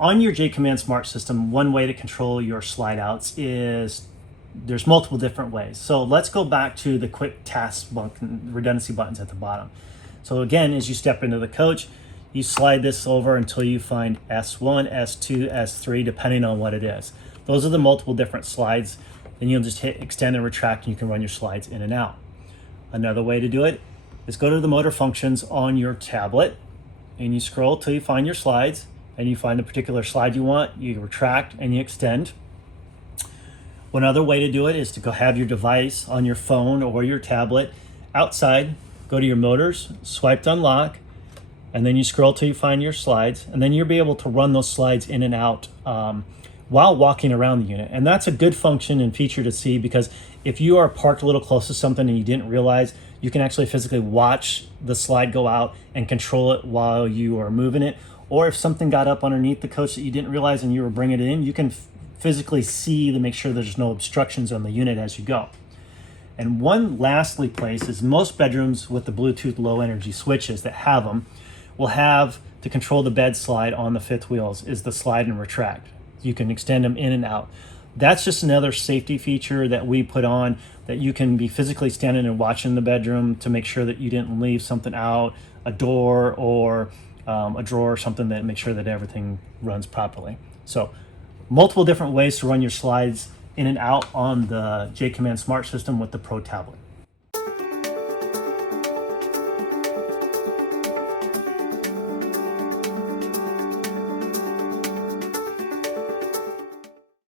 on your JAYCOMMAND smart system, one way to control your slide outs is there's multiple different ways. So let's go back to the quick task button, redundancy buttons at the bottom. So again, as you step into the coach, you slide this over until you find S1, S2, S3, depending on what it is. Those are the multiple different slides. Then you'll just hit extend and retract, and you can run your slides in and out. Another way to do it is go to the motor functions on your tablet, and you scroll till you find your slides, and you find the particular slide you want, you retract and you extend. One other way to do it is to go have your device on your phone or your tablet outside, go to your motors, swipe to unlock, and then you scroll till you find your slides, and then you'll be able to run those slides in and out while walking around the unit. And that's a good function and feature to see, because if you are parked a little close to something and you didn't realize, you can actually physically watch the slide go out and control it while you are moving it. Or if something got up underneath the coach that you didn't realize and you were bringing it in, you can physically see to make sure there's no obstructions on the unit as you go. And one lastly place is most bedrooms with the Bluetooth low energy switches that have them will have to control the bed slide on the fifth wheels is the slide and retract. You can extend them in and out. That's just another safety feature that we put on, that you can be physically standing and watching the bedroom to make sure that you didn't leave something out, a door or a drawer or something, that make sure that everything runs properly. So multiple different ways to run your slides in and out on the JAYCOMMAND smart system with the Pro tablet.